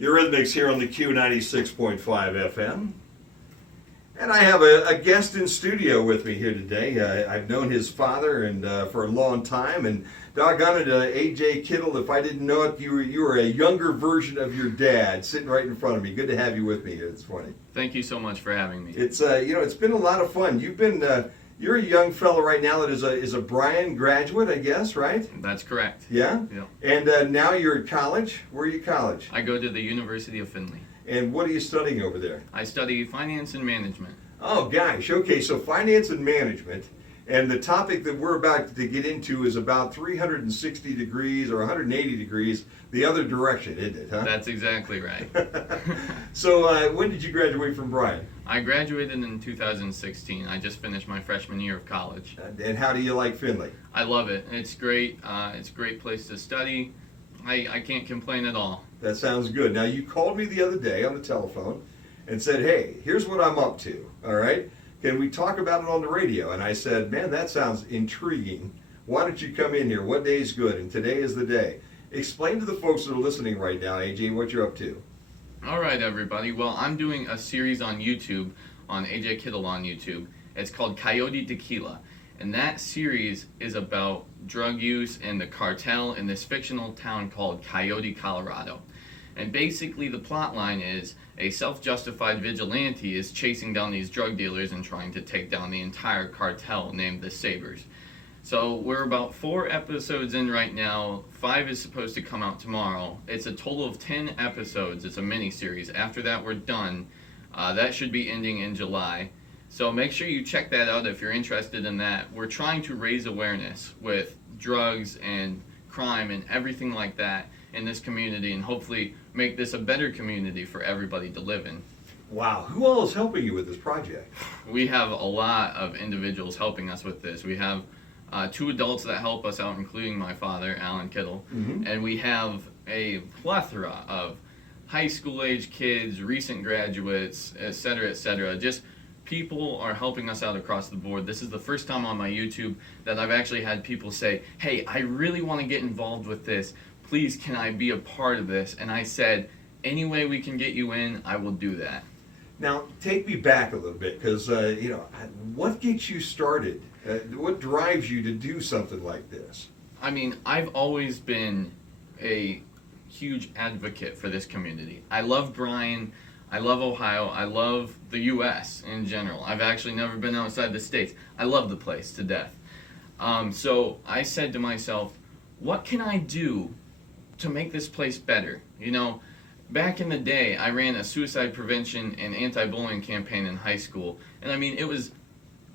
Eurythmics here on the Q96.5 FM. And I have a guest in studio with me here today. I've known his father and for a long time, and doggone it, A.J. Kittle, if I didn't know it, you were a younger version of your dad sitting right in front of me. Good to have you with me here this morning. Thank you so much for having me. It's it's been a lot of fun. You're a young fellow right now that is a Bryan graduate, I guess, right? That's correct. Yeah? Yeah. And now you're at college. Where are you at college? I go to the University of Findlay. And what are you studying over there? I study finance and management. Oh, gosh. Okay, so finance and management. And the topic that we're about to get into is about 360 degrees or 180 degrees the other direction, isn't it? Huh? That's exactly right. So when did you graduate from Bryan? I graduated in 2016. I just finished my freshman year of college. And how do you like Findlay? I love it. It's great. It's a great place to study. I can't complain at all. That sounds good. Now, you called me the other day on the telephone and said, hey, here's what I'm up to, all right? Can we talk about it on the radio? And I said, man, that sounds intriguing. Why don't you come in here? What day is good? And today is the day. Explain to the folks that are listening right now, AJ, what you're up to. All right, everybody. Well, I'm doing a series on YouTube, on AJ Kittle on YouTube. It's called COYOTE TEQUILA. And that series is about drug use and the cartel in this fictional town called Coyote, Colorado. And basically the plot line is a self-justified vigilante is chasing down these drug dealers and trying to take down the entire cartel named the Sabres. So we're about 4 episodes in right now. 5 is supposed to come out tomorrow. It's a total of 10 episodes. It's a mini-series. After that, we're done. That should be ending in July. So make sure you check that out if you're interested in that. We're trying to raise awareness with drugs and crime and everything like that in this community, and hopefully make this a better community for everybody to live in. Wow. Who all is helping you with this project? We have a lot of individuals helping us with this. We have 2 adults that help us out, including my father, Alan Kittle, and we have a plethora of high school age kids, recent graduates, etc., etc. Just people are helping us out across the board. This is the first time on my YouTube that I've actually had people say, hey, I really want to get involved with this. Please, can I be a part of this? And I said, any way we can get you in, I will do that. Now, take me back a little bit, because, what gets you started? What drives you to do something like this? I mean, I've always been a huge advocate for this community. I love Bryan. I love Ohio. I love the U.S. in general. I've actually never been outside the States. I love the place to death. So I said to myself, what can I do to make this place better? You know, back in the day, I ran a suicide prevention and anti-bullying campaign in high school. And I mean, it was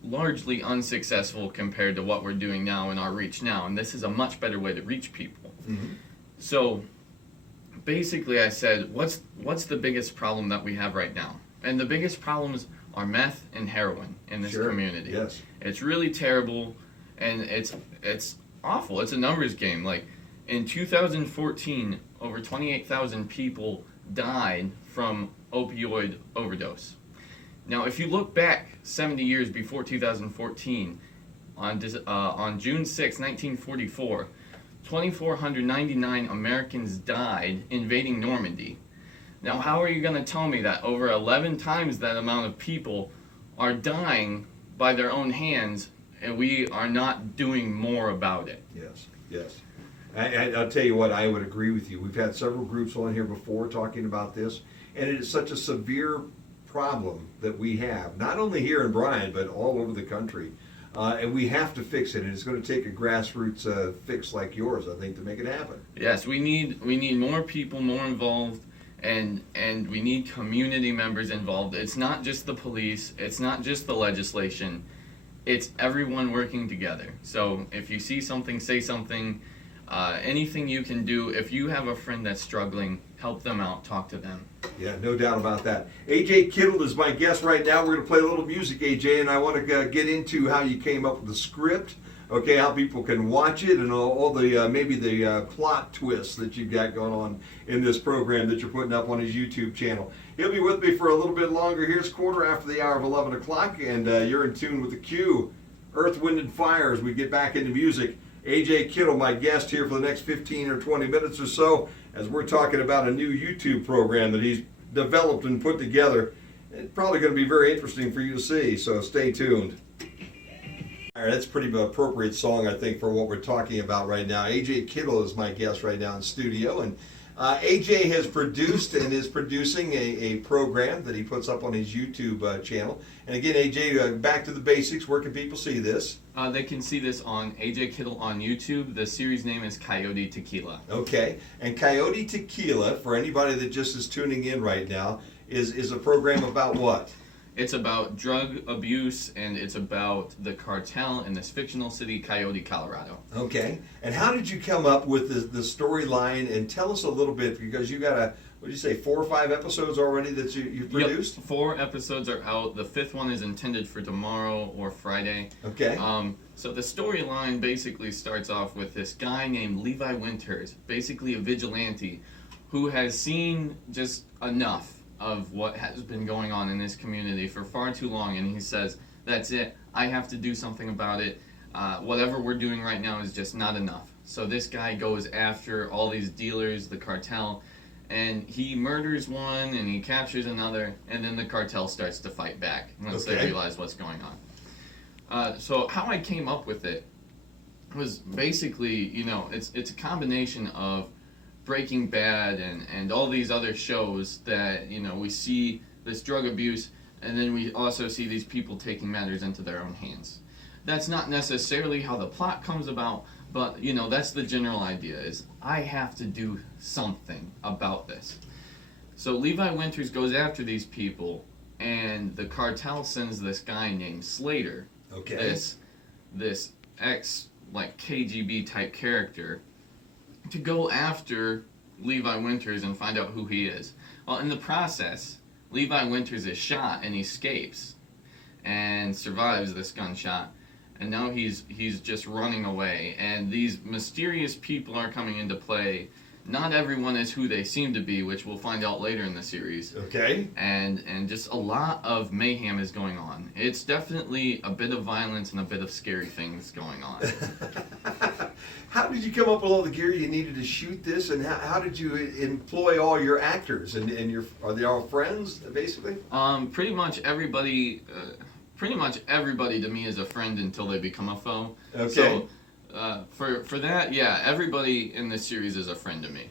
largely unsuccessful compared to what we're doing now in our reach now. And this is a much better way to reach people. So basically I said, what's the biggest problem that we have right now? And the biggest problems are meth and heroin in this community. Yes. It's really terrible, and it's awful. It's a numbers game. Like in 2014, over 28,000 people died from opioid overdose. Now, if you look back 70 years before 2014, on June 6, 1944, 2,499 Americans died invading Normandy. Now, how are you going to tell me that over 11 times that amount of people are dying by their own hands, and we are not doing more about it? Yes, yes. I'll tell you what, I would agree with you. We've had several groups on here before talking about this, and it is such a severe problem that we have, not only here in Bryan, but all over the country. And we have to fix it, and it's going to take a grassroots fix like yours, I think, to make it happen. Yes, we need more people, more involved, and we need community members involved. It's not just the police, it's not just the legislation, it's everyone working together. So if you see something, say something. Anything you can do. If you have a friend that's struggling, help them out, talk to them. Yeah, no doubt about that. AJ Kittle is my guest right now. We're going to play a little music, AJ, and I want to get into how you came up with the script, okay, how people can watch it, and all the maybe the plot twists that you've got going on in this program that you're putting up on his YouTube channel. He'll be with me for a little bit longer. Here's quarter after the hour of 11 o'clock, and you're in tune with the Q, Earth, Wind, and Fire as we get back into music. AJ Kittle, my guest here for the next 15 or 20 minutes or so, as we're talking about a new YouTube program that he's developed and put together. It's probably going to be very interesting for you to see, so stay tuned. All right, that's a pretty appropriate song, I think, for what we're talking about right now. AJ Kittle is my guest right now in studio, and AJ has produced and is producing a program that he puts up on his YouTube channel. And again, AJ, back to the basics. Where can people see this? They can see this on AJ Kittle on YouTube. The series name is Coyote Tequila. Okay, and Coyote Tequila, for anybody that just is tuning in right now, is a program about what? It's about drug abuse, and it's about the cartel in this fictional city, Coyote, Colorado. Okay, and how did you come up with the storyline? And tell us a little bit, because you got what did you say, 4 or 5 episodes already that you produced? Yep, 4 episodes are out. The 5th one is intended for tomorrow or Friday. Okay. So the storyline basically starts off with this guy named Levi Winters, basically a vigilante, who has seen just enough of what has been going on in this community for far too long, and he says, that's it, I have to do something about it. Whatever we're doing right now is just not enough. So this guy goes after all these dealers, the cartel, and he murders one and he captures another, and then the cartel starts to fight back once they realize what's going on. So how I came up with it was basically, it's a combination of Breaking Bad and all these other shows that, we see this drug abuse, and then we also see these people taking matters into their own hands. That's not necessarily how the plot comes about, but, that's the general idea, is I have to do something about this. So Levi Winters goes after these people, and the cartel sends this guy named Slater, this ex, KGB type character, to go after Levi Winters and find out who he is. Well, in the process, Levi Winters is shot and escapes and survives this gunshot, and now he's just running away, and these mysterious people are coming into play. Not everyone is who they seem to be, which we'll find out later in the series. Okay. And just a lot of mayhem is going on. It's definitely a bit of violence and a bit of scary things going on. How did you come up with all the gear you needed to shoot this, and how did you employ all your actors, and are they all friends, basically? Pretty much everybody to me is a friend until they become a foe. Okay. So, for that, yeah, everybody in this series is a friend to me.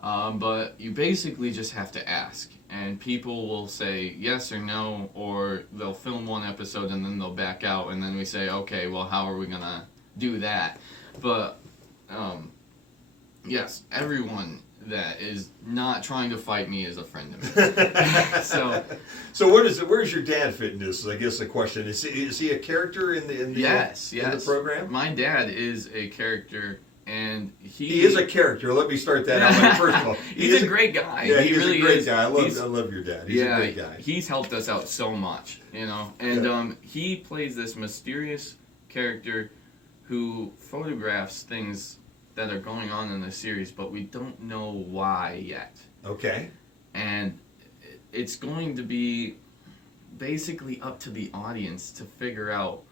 But you basically just have to ask, and people will say yes or no, or they'll film one episode and then they'll back out, and then we say, okay, well, how are we gonna do that? But yes, everyone that is not trying to fight me is a friend of mine. So where's your dad fit in this? I guess the question is he a character in the yes. in the program? My dad is a character, and he is a character. Let me start that out. First of all, he's a great guy. Yeah, he he's really a great is. guy. I love your dad. He's a great guy. He's helped us out so much, and he plays this mysterious character who photographs things that are going on in the series, but we don't know why yet. Okay. And it's going to be basically up to the audience to figure out,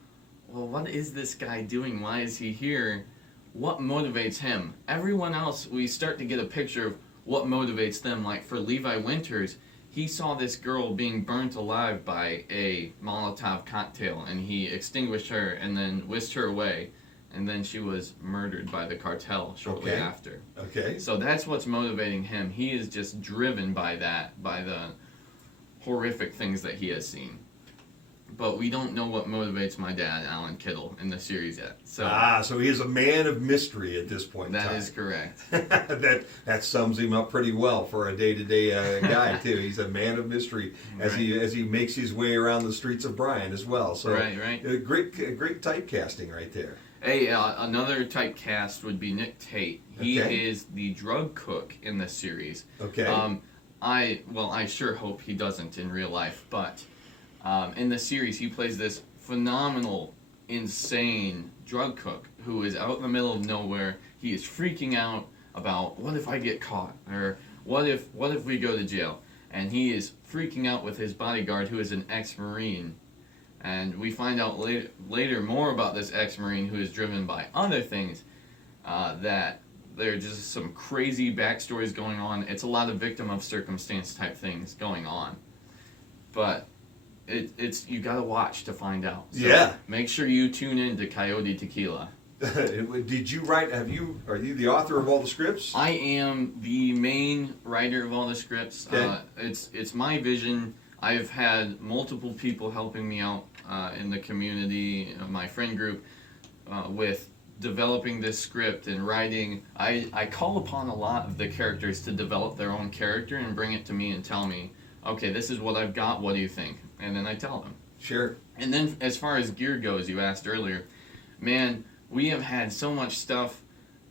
well, what is this guy doing? Why is he here? What motivates him? Everyone else, we start to get a picture of what motivates them. Like for Levi Winters, he saw this girl being burnt alive by a Molotov cocktail, and he extinguished her and then whisked her away. And then she was murdered by the cartel shortly after. Okay. So that's what's motivating him. He is just driven by that, by the horrific things that he has seen. But we don't know what motivates my dad, Alan Kittle, in the series yet. So he is a man of mystery at this point in time. That is correct. that sums him up pretty well for a day-to-day guy too. He's a man of mystery as he makes his way around the streets of Bryan as well. So right. Great typecasting right there. Hey, another typecast would be Nick Tate. He is the drug cook in this series. Okay. I sure hope he doesn't in real life, but in the series he plays this phenomenal, insane drug cook who is out in the middle of nowhere. He is freaking out about, what if I get caught, or what if we go to jail? And he is freaking out with his bodyguard, who is an ex-Marine. And we find out later more about this ex-Marine who is driven by other things, that There are just some crazy backstories going on. It's a lot of victim of circumstance type things going on. But it's you gotta watch to find out. So yeah. Make sure you tune in to Coyote Tequila. Did you write? Are you the author of all the scripts? I am the main writer of all the scripts. Okay. It's my vision. I've had multiple people helping me out in the community, my friend group, with developing this script and writing. I call upon a lot of the characters to develop their own character and bring it to me and tell me, okay, this is what I've got, what do you think? And then I tell them. Sure. And then as far as gear goes, you asked earlier, man, we have had so much stuff.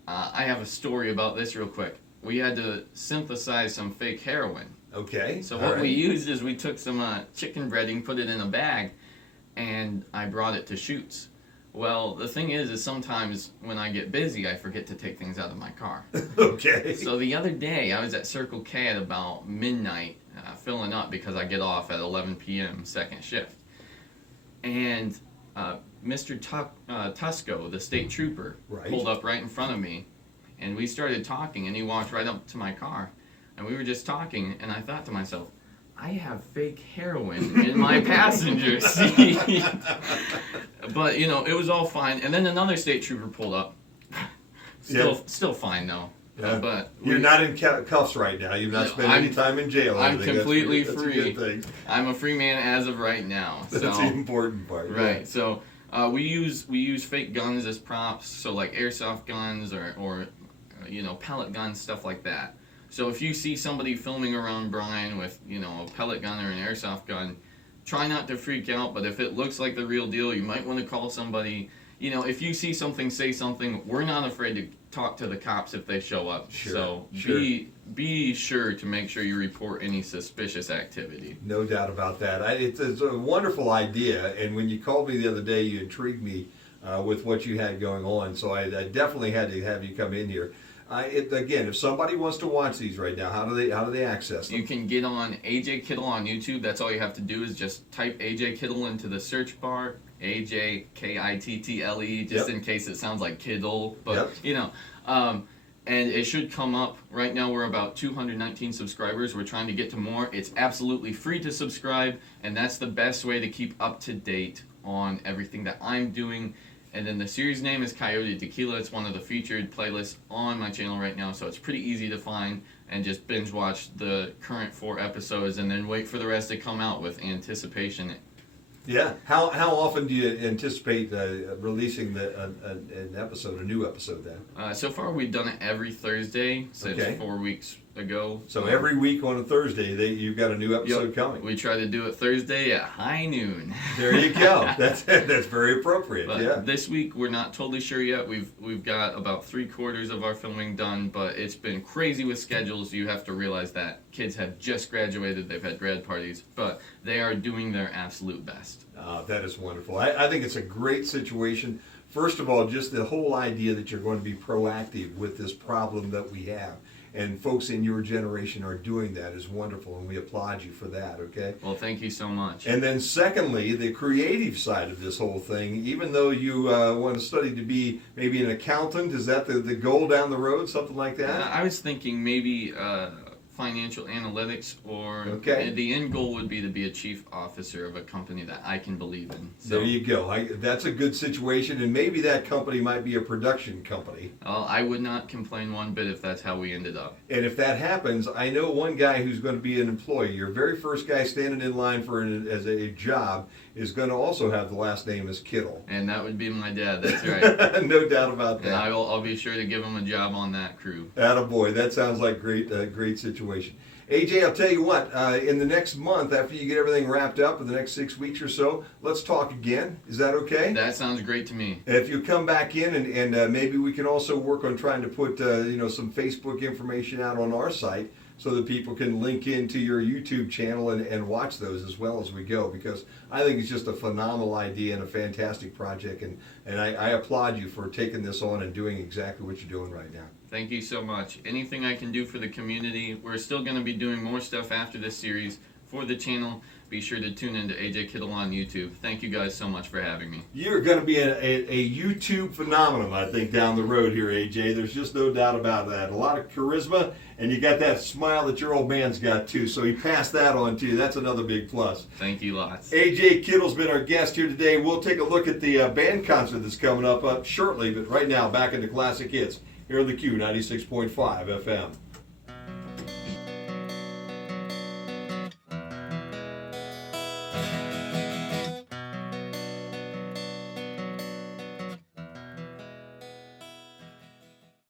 I have a story about this real quick. We had to synthesize some fake heroin. Okay. So what we used is we took some chicken breading, put it in a bag, and I brought it to shoots. Well, the thing is sometimes when I get busy, I forget to take things out of my car. Okay. So the other day, I was at Circle K at about midnight, filling up because I get off at 11 p.m. second shift. And Mr. Tusco, the state trooper, pulled up right in front of me, and we started talking, and he walked right up to my car, and we were just talking, and I thought to myself, I have fake heroin in my passenger seat. But, it was all fine. And then another state trooper pulled up. Still fine, though. Yeah. But you're not in cuffs right now. You've not spent any time in jail. I'm completely free. That's a good thing. I'm a free man as of right now. That's the important part. Right. Yeah. So we use fake guns as props. So like airsoft guns or pellet guns, stuff like that. So if you see somebody filming around Brian with a pellet gun or an airsoft gun, try not to freak out. But if it looks like the real deal, you might want to call somebody. If you see something, say something. We're not afraid to talk to the cops if they show up. Sure, so sure. Be sure to make sure you report any suspicious activity. No doubt about that. It's a wonderful idea, and when you called me the other day, you intrigued me with what you had going on. So I definitely had to have you come in here. Again, if somebody wants to watch these right now, how do they access them? You can get on AJ Kittle on YouTube. That's all you have to do is just type AJ Kittle into the search bar. AJ Kittle, just in case it sounds like Kittle, but and it should come up. Right now we're about 219 subscribers. We're trying to get to more. It's absolutely free to subscribe, and that's the best way to keep up to date on everything that I'm doing. And then the series name is Coyote Tequila. It's one of the featured playlists on my channel right now, so it's pretty easy to find, and just binge watch the current 4 episodes and then wait for the rest to come out with anticipation. Yeah. How often do you anticipate releasing an episode, a new episode then? So far we've done it every Thursday since 4 weeks ago. So every week on a Thursday, you've got a new episode coming. We try to do it Thursday at high noon. There you go. That's very appropriate. But this week we're not totally sure yet. We've got about 3/4 of our filming done, but it's been crazy with schedules. You have to realize that kids have just graduated. They've had grad parties, but they are doing their absolute best. That is wonderful. I think it's a great situation. First of all, just the whole idea that you're going to be proactive with this problem that we have. And folks in your generation are doing that is wonderful, and we applaud you for that, okay? Well, thank you so much. And then secondly, the creative side of this whole thing, even though you want to study to be maybe an accountant, is that the goal down the road, something like that? I was thinking maybe financial analytics, or the end goal would be to be a chief officer of a company that I can believe in. So, there you go. That's a good situation, and maybe that company might be a production company. I would not complain one bit if that's how we ended up. And if that happens, I know one guy who's going to be an employee. Your very first guy standing in line as a job is going to also have the last name as Kittle. And that would be my dad, that's right. No doubt about that. And I'll be sure to give him a job on that crew. Attaboy, that sounds like great situation. AJ, I'll tell you what, in the next month, after you get everything wrapped up, in the next 6 weeks or so, let's talk again. Is that okay? That sounds great to me. If you come back in, and maybe we can also work on trying to put some Facebook information out on our site, so that people can link into your YouTube channel and watch those as well as we go, because I think it's just a phenomenal idea and a fantastic project, and I applaud you for taking this on and doing exactly what you're doing right now. Thank you so much. Anything I can do for the community. We're still going to be doing more stuff after this series, for the channel, be sure to tune into AJ Kittle on YouTube. Thank you guys so much for having me. You're going to be a YouTube phenomenon, I think, down the road here, AJ. There's just no doubt about that. A lot of charisma, and you got that smile that your old man's got, too. So he passed that on to you. That's another big plus. Thank you lots. AJ Kittle's been our guest here today. We'll take a look at the band concert that's coming up shortly, but right now, back into Classic Hits here on the Q 96.5 FM.